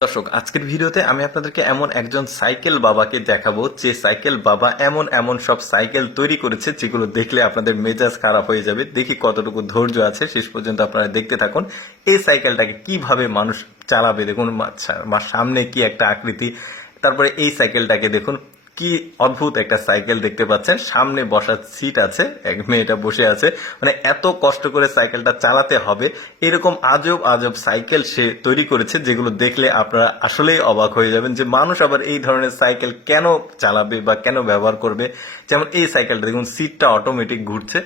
দর্শক, আজকের ভিডিওতে আমি আপনাদেরকে এমন একজন সাইকেল বাবাকে দেখাবো যে সাইকেল বাবা এমন এমন সব সাইকেল তৈরি করেছে যেগুলো দেখলে আপনাদের মেজাজ খারাপ হয়ে যাবে। দেখি কতটুকু ধৈর্য আছে, শেষ পর্যন্ত আপনারা দেখতে থাকুন। এই সাইকেলটাকে কিভাবে মানুষ চালাবে দেখুন, সামনে কি একটা আকৃতি, তারপরে এই সাইকেলটাকে দেখুন কি অদ্ভুত একটা সাইকেল দেখতে পাচ্ছেন, সামনে বসার সিট আছে, এক মেয়েটা বসে আছে। মানে এত কষ্ট করে সাইকেলটা চালাতে হবে এরকম আজব আজব সাইকেল সে তৈরি করেছে, যেগুলো দেখলে আপনারা আসলেই অবাক হয়ে যাবেন যে মানুষ আবার এই ধরনের সাইকেল কেন চালাবে বা কেন ব্যবহার করবে। যেমন এই সাইকেলটা দেখুন, সিটটা অটোমেটিক ঘুরছে,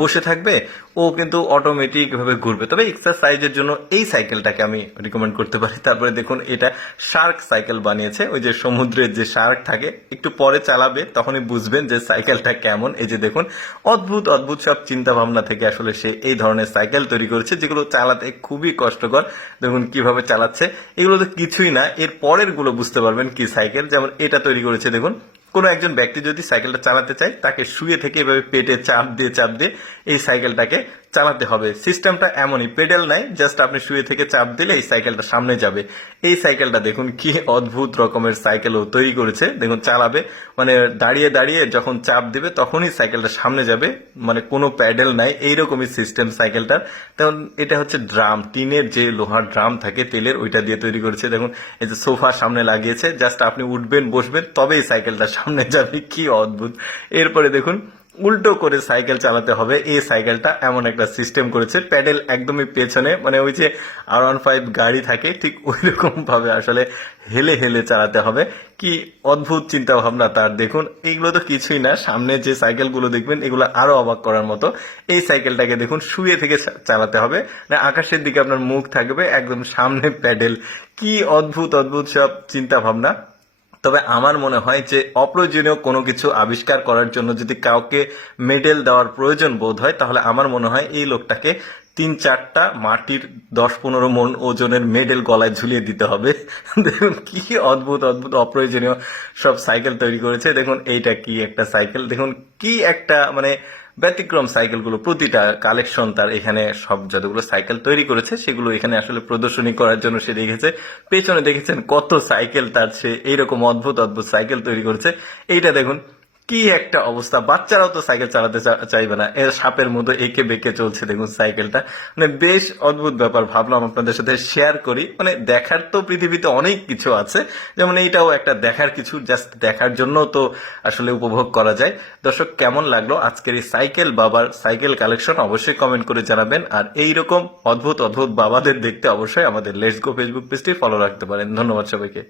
বসে থাকবে ও কিন্তু অটোমেটিক ভাবে ঘুরবে। তবে এক্সারসাইজের জন্য এই সাইকেলটাকে আমি রিকমেন্ড করতে পারি। তারপরে দেখুন এটা শার্ক সাইকেল বানিয়েছে, ওই যে সমুদ্রের যে শার্ক থাকে, একটু পরে চালাবে তখনই বুঝবেন যে সাইকেলটা কেমন। এই যে দেখুন, অদ্ভুত অদ্ভুত সব চিন্তা ভাবনা থেকে আসলে সে এই ধরনের সাইকেল তৈরি করেছে, যেগুলো চালাতে খুবই কষ্টকর। দেখুন কিভাবে চালাচ্ছে, এগুলো তো কিছুই না, এর পরের গুলো বুঝতে পারবেন কি সাইকেল। যেমন এটা তৈরি করেছে দেখুন, কোনো একজন ব্যক্তি যদি সাইকেলটা চালাতে চায় তাকে শুয়ে থেকে এভাবে পেটে চাপ দিয়ে এই সাইকেলটাকে চালাতে হবে। সিস্টেমটা এমনই, পেডেল নাই, জাস্ট আপনি শুয়ে থেকে চাপ দিলে এই সাইকেলটা সামনে যাবে। এই সাইকেলটা দেখুন কি অদ্ভুত রকমের সাইকেল ও তৈরি করেছে। দেখুন চালাবে, মানে দাঁড়িয়ে দাঁড়িয়ে যখন চাপ দিবে তখনই সাইকেলটা সামনে যাবে, মানে কোনো প্যাডেল নাই, এইরকমই সিস্টেম সাইকেলটার। তখন এটা হচ্ছে ড্রাম, টিনের যে লোহার ড্রাম থাকে তেলের, ওইটা দিয়ে তৈরি করেছে। দেখুন এই যে সোফা সামনে লাগিয়েছে, জাস্ট আপনি উঠবেন বসবেন তবেই সাইকেলটা সামনে যাবে, কি অদ্ভুত। এরপরে দেখুন উল্টো করে সাইকেল চালাতে হবে, এই সাইকেলটা এমন একটা সিস্টেম করেছে, প্যাডেল একদমই পেছনে, মানে ওই যে R15 গাড়ি থাকে ঠিক ওই রকম ভাবে আসলে হেলে হেলে চালাতে হবে। কি অদ্ভুত চিন্তা ভাবনা তার। দেখুন এইগুলো তো কিছুই না, সামনে যে সাইকেলগুলো দেখবেন এগুলো আরো অবাক করার মতো। এই সাইকেলটাকে দেখুন শুয়ে থেকে চালাতে হবে, মানে আকাশের দিকে আপনার মুখ থাকবে, একদম সামনে প্যাডেল। কি অদ্ভুত অদ্ভুত সব চিন্তা ভাবনা। তবে আমার মনে হয় যে অপ্রয়োজনীয় কোনো কিছু আবিষ্কার করার জন্য যদি কাউকে মেডেল দেওয়ার প্রয়োজন বোধ হয়, তাহলে আমার মনে হয় এই লোকটাকে 3-4টা মাটির 10-15 মন ওজনের মেডেল গলায় ঝুলিয়ে দিতে হবে। দেখুন কি অদ্ভুত অদ্ভুত অপ্রয়োজনীয় সব সাইকেল তৈরি করেছে। দেখুন এইটা কি একটা সাইকেল, দেখুন কি একটা মানে ব্যতিক্রম সাইকেলগুলো, প্রতিটা কালেকশন তার এখানে, সব যতগুলো সাইকেল তৈরি করেছে সেগুলো এখানে আসলে প্রদর্শনী করার জন্য সে রেখেছে। পেছনে দেখেছেন কত সাইকেল তার, সে এইরকম অদ্ভুত অদ্ভুত সাইকেল তৈরি করেছে। এইটা দেখুন কি একটা অবস্থা, বাচ্চারাও তো সাইকেল চালাতে চাইবে না, এর সাপের মতো এঁকে বেঁকে চলছে দেখুন সাইকেলটা। মানে বেশ অদ্ভুত ব্যাপার, ভাবলাম আপনাদের সাথে শেয়ার করি। মানে দেখার তো পৃথিবীতে অনেক কিছু আছে, যেমন এইটাও একটা দেখার কিছু, জাস্ট দেখার জন্য তো আসলে উপভোগ করা যায়। দর্শক, কেমন লাগলো আজকের এই সাইকেল বাবার সাইকেল কালেকশন অবশ্যই কমেন্ট করে জানাবেন। আর এইরকম অদ্ভুত অদ্ভুত বাবাদের দেখতে অবশ্যই আমাদের লেটস গো ফেসবুক পেজটি ফলো রাখতে পারেন। ধন্যবাদ সবাইকে।